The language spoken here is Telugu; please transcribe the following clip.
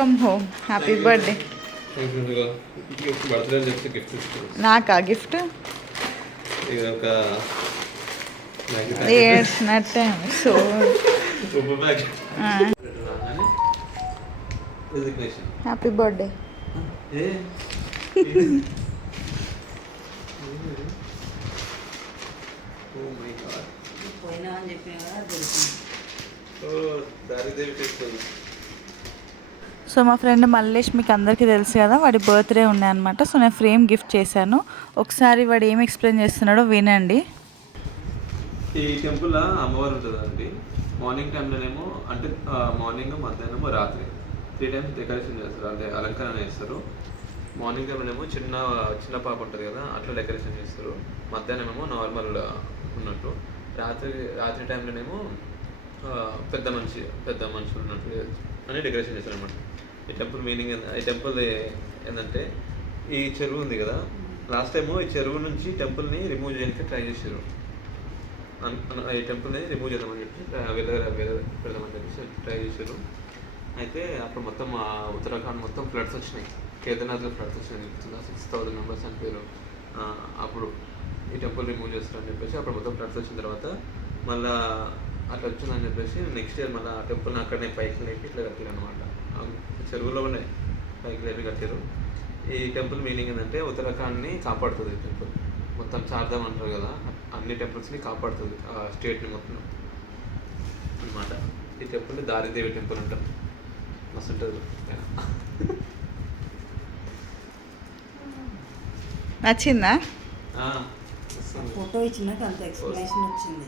Welcome home. Happy birthday. నాకా గిఫ్ట్ ఏడ్చినట్టే. So happy birthday. సో మా ఫ్రెండ్ మల్లేష్ మీకు అందరికీ తెలుసు కదా, వాడి బర్త్డే ఉండే అనమాట. సో నేను ఫ్రేమ్ గిఫ్ట్ చేశాను. ఒకసారి వాడు ఏం ఎక్స్ప్లెయిన్ చేస్తున్నాడో వినండి. ఈ టెంపుల్ అమ్మవారు ఉంటుందండి. మార్నింగ్ టైంలోనేమో అంటే మార్నింగ్, మధ్యాహ్నం, రాత్రి 3 times డెకరేషన్ చేస్తారు, అంటే అలంకరణ చేస్తారు. మార్నింగ్ టైంలోనేమో చిన్న చిన్న పాప ఉంటుంది కదా, అట్లా డెకరేషన్ చేస్తారు. మధ్యాహ్నం ఏమో నార్మల్ ఉన్నట్టు. రాత్రి టైంలోనేమో పెద్ద మనుషులు ఉన్నట్టు అని డెకరేషన్ చేస్తారు అనమాట. ఈ టెంపుల్ మీనింగ్ ఈ టెంపుల్ ఏంటంటే, ఈ చెరువు ఉంది కదా, లాస్ట్ టైము ఈ చెరువు నుంచి టెంపుల్ని రిమూవ్ చేయడానికి ట్రై చేశారు. ఈ టెంపుల్ని రిమూవ్ చేద్దామని చెప్పి పెడదామని చెప్పేసి ట్రై చేశారు. అయితే అప్పుడు మొత్తం ఉత్తరాఖండ్ మొత్తం ఫ్లడ్స్ వచ్చినాయి. కేదార్నాథ్లో ఫ్లడ్స్ వచ్చినాయి. 6,000 members చనిపోయారు. అప్పుడు ఈ టెంపుల్ రిమూవ్ చేస్తారని చెప్పేసి అప్పుడు మొత్తం ఫ్లడ్స్ వచ్చిన తర్వాత మళ్ళీ అట్లా వచ్చిందని చెప్పేసి నెక్స్ట్ ఇయర్ మళ్ళీ ఆ టెంపుల్ని అక్కడనే పైకి లేపి ఇట్లా కట్టారు అనమాట. చెరువులోనే పైకి లేపి కట్టారు. ఈ టెంపుల్ మీనింగ్ ఏంటంటే ఉత్తరాఖండ్ని కాపాడుతుంది. ఈ టెంపుల్ మొత్తం చార్ధామ్ అంటారు కదా, అన్ని టెంపుల్స్ని కాపాడుతుంది, ఆ స్టేట్ని మొత్తం అనమాట. ఈ టెంపుల్ని దారిదేవి టెంపుల్ అంటారు. మస్తు ఉంటుంది. నచ్చిందా? ఫోటో ఇచ్చినాక అంత ఎక్స్ప్లెనేషన్ వచ్చింది.